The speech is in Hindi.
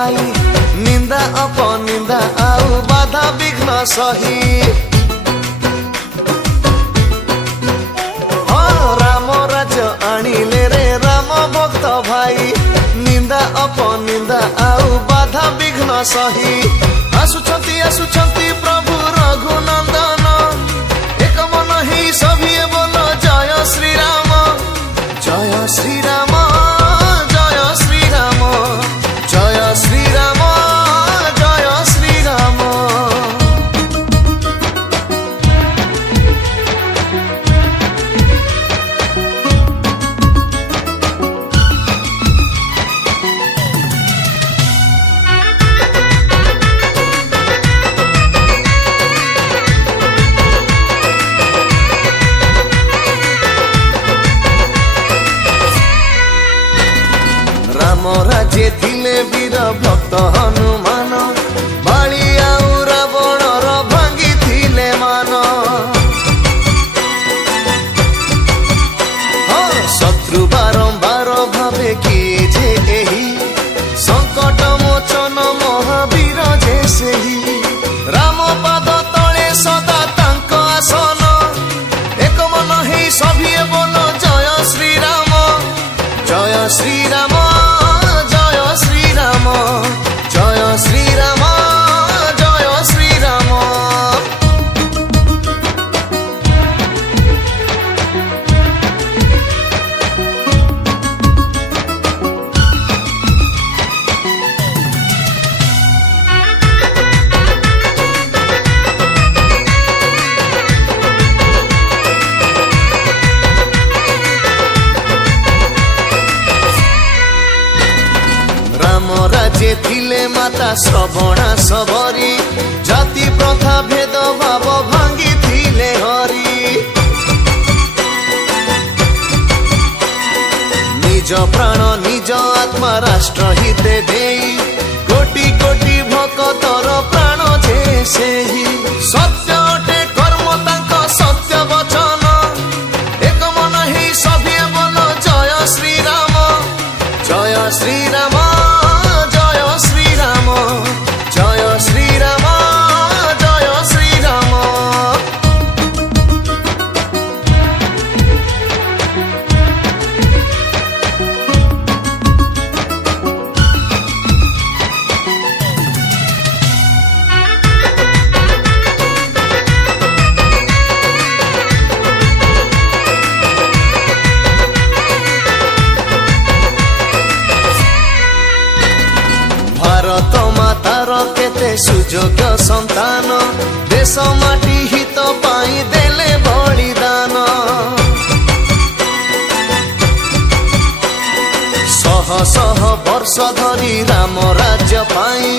पाई निंदा अपनिंदा आउ बाधा विघ्न सही राम राज्य आनिले रे राम भक्त भाई निंदा अपनिंदा आउ बाधा विघ्न सही आसुछंती प्रभु रघुनंदन एक मन ही सभी बोलो जय श्री राम जय श्री राम जय श्री राम जय श्री राम जय श्री राम राम राज्य थिले वीर भक्त हनुमान बाली आउ रावणर भांगी थिले मान शत्रु बारंबार भावे किए जे एही संकट मोचन महावीर जे सेही राम पाद तले सदा तांक आसन एक मन ही सभी बोलो जय श्री राम जय श्री राम जय श्री राम जय श्री राम जय श्री राम राम राज्य थिले माता श्रवणा सबरी जाति प्रथा भेद भाव भांगी थिले हरि निज प्राण निज आत्मा राष्ट्र हिते देई कोटि कोटि भक्तर प्राण जे सेही सत्य अटे कर्म तांक सत्य वचन एक मन ही सभी बोलो जय श्री राम जय श्री राम जय श्री राम जय श्री राम जय श्री राम भारत मातार केते सुयोग्य संतान देश माटी हित पाई देले बलिदान शह शह वर्ष धरी राम राज्य पाई